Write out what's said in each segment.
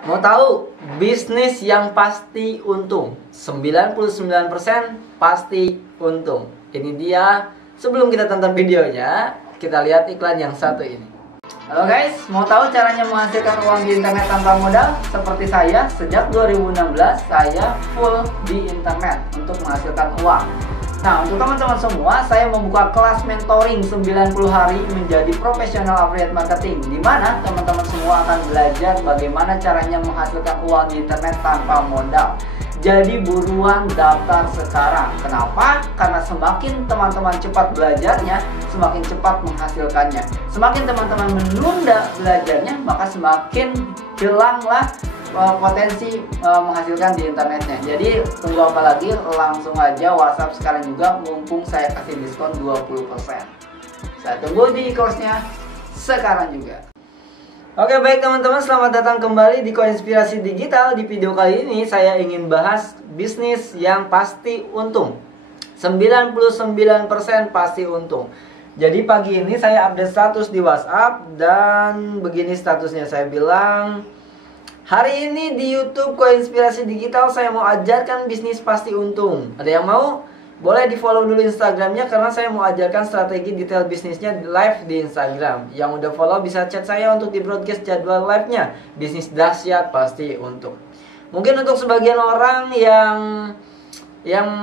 Mau tahu bisnis yang pasti untung? 99% pasti untung. Ini dia. Sebelum kita tonton videonya, kita lihat iklan yang satu ini. Halo guys, mau tahu caranya menghasilkan uang di internet tanpa modal? Seperti saya, sejak 2016 saya full di internet untuk menghasilkan uang. Nah, untuk teman-teman semua, saya membuka kelas mentoring 90 hari menjadi profesional affiliate marketing, di mana teman-teman semua akan belajar bagaimana caranya menghasilkan uang di internet tanpa modal. Jadi buruan daftar sekarang. Kenapa? Karena semakin teman-teman cepat belajarnya, semakin cepat menghasilkannya. Semakin teman-teman menunda belajarnya, maka semakin hilanglah potensi menghasilkan di internetnya. Jadi tunggu apa lagi, langsung aja WhatsApp sekarang juga, mumpung saya kasih diskon 20%. Saya tunggu di course-nya sekarang juga. Oke, baik teman-teman, selamat datang kembali di Koinspirasi Digital. Di video kali ini saya ingin bahas bisnis yang pasti untung. 99% pasti untung. Jadi pagi ini saya update status di WhatsApp dan begini statusnya, saya bilang, hari ini di YouTube Koinspirasi Digital saya mau ajarkan bisnis pasti untung. Ada yang mau? Boleh di follow dulu Instagramnya, karena saya mau ajarkan strategi detail bisnisnya live di Instagram. Yang udah follow bisa chat saya untuk di broadcast jadwal live-nya. Bisnis dahsyat pasti untung. Mungkin untuk sebagian orang yang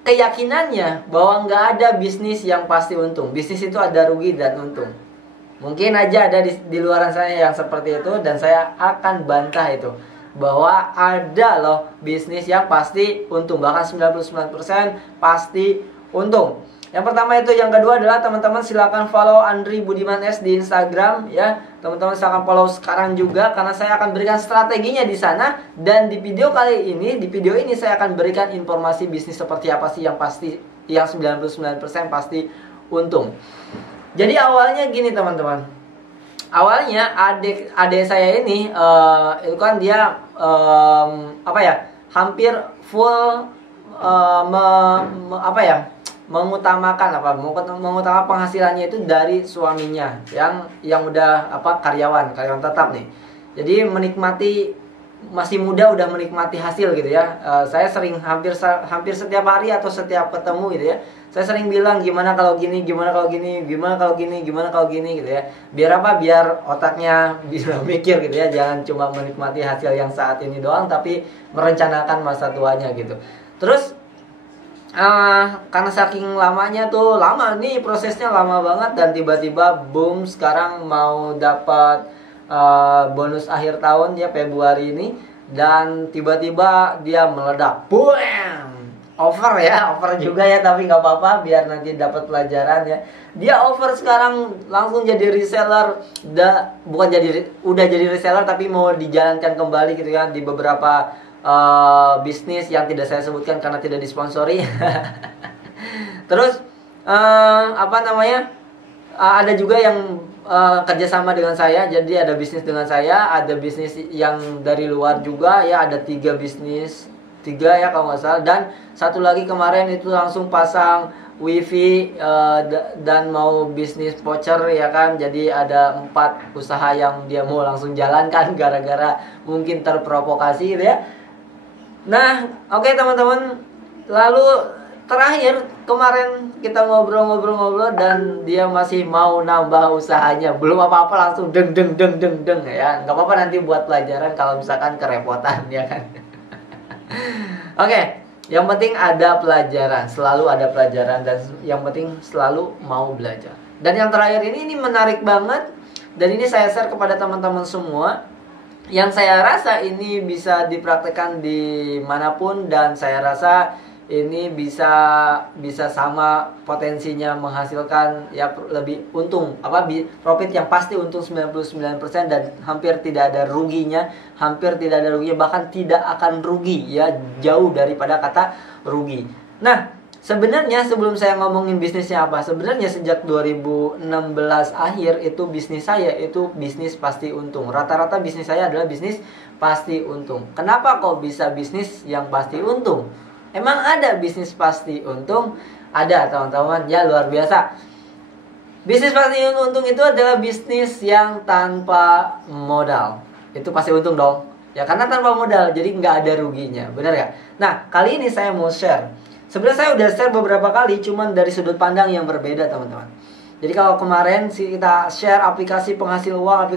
keyakinannya bahwa nggak ada bisnis yang pasti untung. Bisnis itu ada rugi dan untung. Mungkin aja ada di luaran saya yang seperti itu, dan saya akan bantah itu, bahwa ada loh bisnis yang pasti untung, bahkan 99% pasti untung. Yang pertama itu. Yang kedua adalah teman-teman silakan follow Andri Budiman S di Instagram ya. Teman-teman silakan follow sekarang juga, karena saya akan berikan strateginya di sana. Dan di video kali ini, di video ini saya akan berikan informasi bisnis seperti apa sih yang pasti, yang 99% pasti untung. Jadi awalnya gini teman-teman. Awalnya adik saya ini itu kan dia hampir full mengutamakan penghasilannya itu dari suaminya yang udah karyawan tetap nih. Jadi masih muda udah menikmati hasil gitu ya. Saya sering hampir setiap hari atau setiap ketemu gitu ya, saya sering bilang gimana kalau gini, gimana kalau gini, gimana kalau gini, gimana kalau gini gitu ya. Biar apa? Biar otaknya bisa mikir gitu ya. Jangan cuma menikmati hasil yang saat ini doang, tapi merencanakan masa tuanya gitu. Terus karena saking lamanya tuh, lama nih prosesnya, lama banget, dan tiba-tiba boom, sekarang mau dapat bonus akhir tahun ya, Februari ini, dan tiba-tiba dia meledak, boom, over juga ya, tapi nggak apa-apa, biar nanti dapat pelajaran ya. Dia over sekarang, langsung jadi reseller, udah jadi reseller, tapi mau dijalankan kembali gitu kan di beberapa bisnis yang tidak saya sebutkan karena tidak disponsori. Terus ada juga yang kerjasama dengan saya, jadi ada bisnis dengan saya, ada bisnis yang dari luar juga ya, ada 3 bisnis, 3 ya kalau nggak salah, dan satu lagi kemarin itu langsung pasang wifi dan mau bisnis voucher ya kan. Jadi ada 4 usaha yang dia mau langsung jalankan gara-gara mungkin terprovokasi gitu ya. Nah oke teman-teman, lalu terakhir kemarin kita ngobrol-ngobrol dan dia masih mau nambah usahanya. Belum apa-apa langsung deng ya. Nggak apa-apa, nanti buat pelajaran kalau misalkan kerepotan ya kan. Oke, yang penting ada pelajaran, selalu ada pelajaran, dan yang penting selalu mau belajar. Dan yang terakhir ini menarik banget, dan ini saya share kepada teman-teman semua, yang saya rasa ini bisa dipraktekkan dimanapun, dan saya rasa ini bisa sama potensinya menghasilkan ya lebih untung, profit yang pasti untung 99%, dan hampir tidak ada ruginya, bahkan tidak akan rugi ya, jauh daripada kata rugi. Nah, sebenarnya sebelum saya ngomongin bisnisnya apa, sebenarnya sejak 2016 akhir itu bisnis saya itu bisnis pasti untung. Rata-rata bisnis saya adalah bisnis pasti untung. Kenapa kok bisa bisnis yang pasti untung? Emang ada bisnis pasti untung? Ada teman-teman, ya luar biasa. Bisnis pasti untung itu adalah bisnis yang tanpa modal. itu pasti untung dong. Ya karena tanpa modal, jadi nggak ada ruginya, benar ya? Nah, kali ini saya mau share. Sebenarnya saya udah share beberapa kali, cuman dari sudut pandang yang berbeda, teman-teman. Jadi kalau kemarin kita share aplikasi penghasil uang,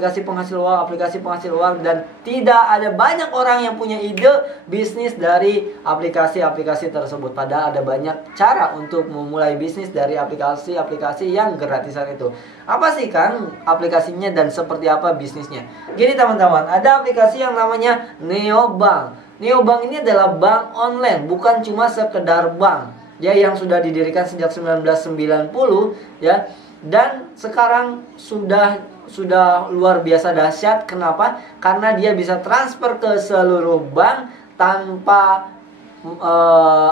dan tidak ada banyak orang yang punya ide bisnis dari aplikasi-aplikasi tersebut. Padahal ada banyak cara untuk memulai bisnis dari aplikasi-aplikasi yang gratisan itu. Apa sih kan aplikasinya dan seperti apa bisnisnya? Gini teman-teman, ada aplikasi yang namanya Neobank. Neobank ini adalah bank online, bukan cuma sekedar bank. Ya, yang sudah didirikan sejak 1990 ya. Dan sekarang sudah luar biasa dahsyat. Kenapa? Karena dia bisa transfer ke seluruh bank tanpa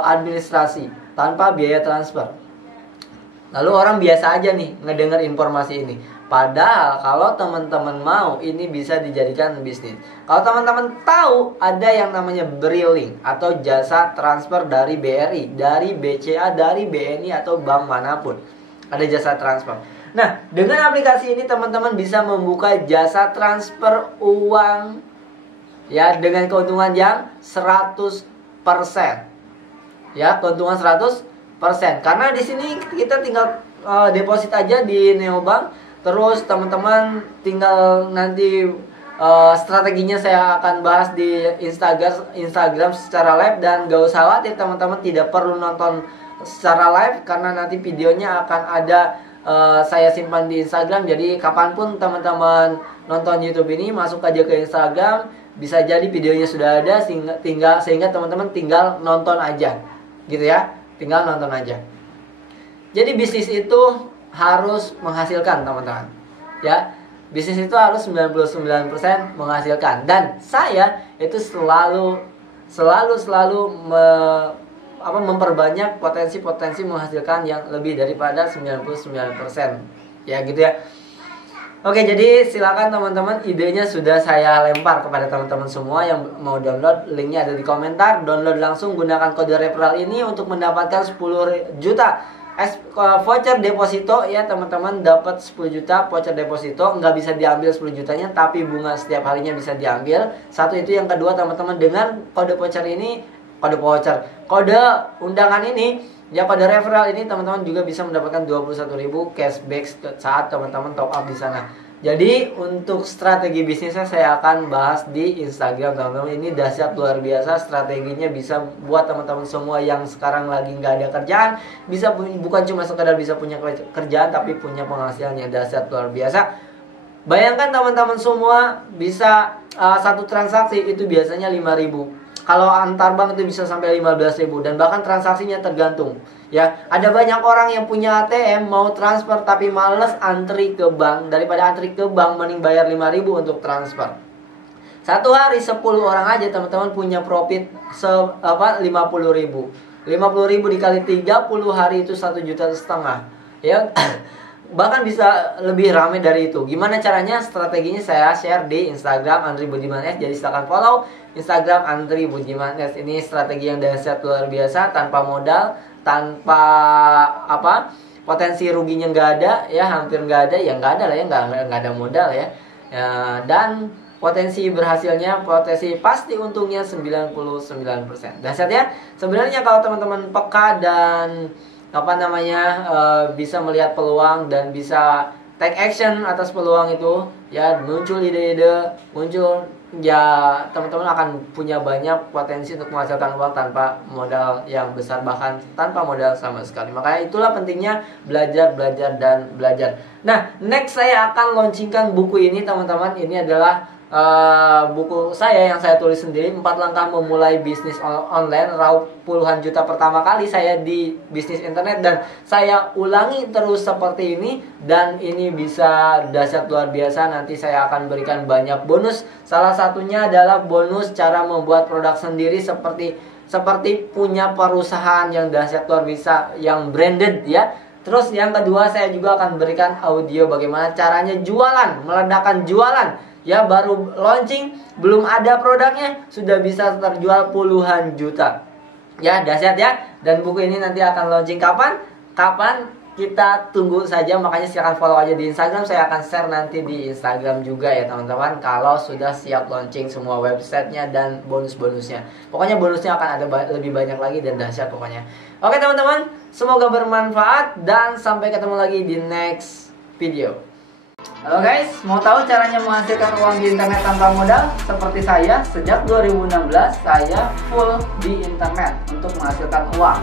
administrasi, tanpa biaya transfer. Lalu orang biasa aja nih ngedengar informasi ini. Padahal kalau teman-teman mau, ini bisa dijadikan bisnis. Kalau teman-teman tahu ada yang namanya Briling atau jasa transfer dari BRI, dari BCA, dari BNI atau bank manapun. Ada jasa transfer. Nah, dengan aplikasi ini teman-teman bisa membuka jasa transfer uang ya dengan keuntungan yang 100%. Ya, keuntungan 100%. Karena di sini kita tinggal deposit aja di Neobank, terus teman-teman tinggal nanti strateginya saya akan bahas di Instagram secara live, dan gak usah khawatir teman-teman tidak perlu nonton secara live karena nanti videonya akan ada saya simpan di Instagram. Jadi kapanpun teman-teman nonton YouTube ini, masuk aja ke Instagram, bisa jadi videonya sudah ada sehingga teman-teman tinggal nonton aja gitu ya, tinggal nonton aja. Jadi bisnis itu harus menghasilkan teman-teman ya. Bisnis itu harus 99% menghasilkan, dan saya itu selalu memperbanyak potensi menghasilkan yang lebih daripada 99%. Ya gitu ya. Oke, jadi silakan teman-teman, idenya sudah saya lempar kepada teman-teman semua. Yang mau download, linknya ada di komentar. Download langsung, gunakan kode referral ini untuk mendapatkan 10 juta voucher deposito ya teman-teman. Dapat 10 juta voucher deposito, nggak bisa diambil 10 jutanya, tapi bunga setiap harinya bisa diambil. Satu itu. Yang kedua teman-teman, dengan kode undangan ini ya, kode referral ini teman-teman juga bisa mendapatkan 21.000 cashback saat teman-teman top up di sana. Jadi untuk strategi bisnisnya saya akan bahas di Instagram teman-teman. Ini dahsyat luar biasa strateginya, bisa buat teman-teman semua yang sekarang lagi nggak ada kerjaan, bisa bukan cuma sekedar bisa punya kerjaan, tapi punya penghasilan yang dahsyat luar biasa. Bayangkan teman-teman semua bisa satu transaksi itu biasanya 5.000. Kalau antar bank itu bisa sampai 15.000, dan bahkan transaksinya tergantung. Ya, ada banyak orang yang punya ATM mau transfer tapi males antri ke bank. Daripada antri ke bank, mending bayar 5.000 untuk transfer. Satu hari 10 orang aja teman-teman punya profit 50.000. 50.000 dikali 30 hari itu 1,5 juta. Ya. Bahkan bisa lebih ramai dari itu. Gimana caranya? Strateginya saya share di Instagram Andri Budiman S. Jadi silakan follow Instagram Andri Budiman S. Ini strategi yang dahsyat luar biasa, tanpa modal, tanpa potensi ruginya nggak ada ya, hampir nggak ada. Ya nggak ada lah ya, nggak ada modal ya. Dan potensi berhasilnya, potensi pasti untungnya 99%. Dahsyat ya. Sebenarnya kalau teman-teman peka dan bisa melihat peluang dan bisa take action atas peluang itu ya, muncul ide-ide, muncul ya, teman-teman akan punya banyak potensi untuk menghasilkan uang tanpa modal yang besar, bahkan tanpa modal sama sekali. Makanya itulah pentingnya belajar dan belajar. Nah, next saya akan launchingkan buku ini teman-teman. Ini adalah buku saya yang saya tulis sendiri, 4 langkah memulai bisnis online, raup puluhan juta pertama kali saya di bisnis internet, dan saya ulangi terus seperti ini, dan ini bisa dahsyat luar biasa. Nanti saya akan berikan banyak bonus. Salah satunya adalah bonus cara membuat produk sendiri, seperti punya perusahaan yang dahsyat luar biasa, yang branded ya. Terus yang kedua, saya juga akan berikan audio bagaimana caranya jualan, meledakkan jualan. Ya, baru launching, belum ada produknya, sudah bisa terjual puluhan juta. Ya, dahsyat ya. Dan buku ini nanti akan launching kapan? kita tunggu saja, makanya silahkan follow aja di Instagram. Saya akan share nanti di Instagram juga ya teman-teman, kalau sudah siap launching semua websitenya dan bonus-bonusnya. Pokoknya bonusnya akan ada lebih banyak lagi dan dahsyat pokoknya. Oke teman-teman, semoga bermanfaat dan sampai ketemu lagi di next video. Halo guys, mau tahu caranya menghasilkan uang di internet tanpa modal? Seperti saya, sejak 2016 saya full di internet untuk menghasilkan uang.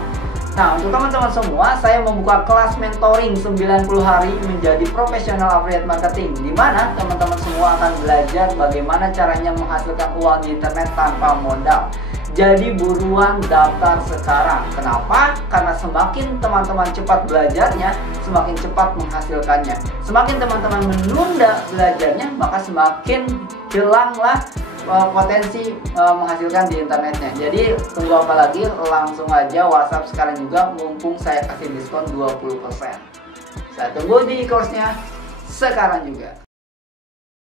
Nah, untuk teman-teman semua, saya membuka kelas mentoring 90 hari menjadi profesional affiliate marketing, di mana teman-teman semua akan belajar bagaimana caranya menghasilkan uang di internet tanpa modal. Jadi buruan daftar sekarang. Kenapa? Karena semakin teman-teman cepat belajarnya, semakin cepat menghasilkannya. Semakin teman-teman menunda belajarnya, maka semakin hilanglah potensi menghasilkan di internetnya. Jadi tunggu apa lagi? Langsung aja WhatsApp sekarang juga, mumpung saya kasih diskon 20%. Saya tunggu di course-nya sekarang juga.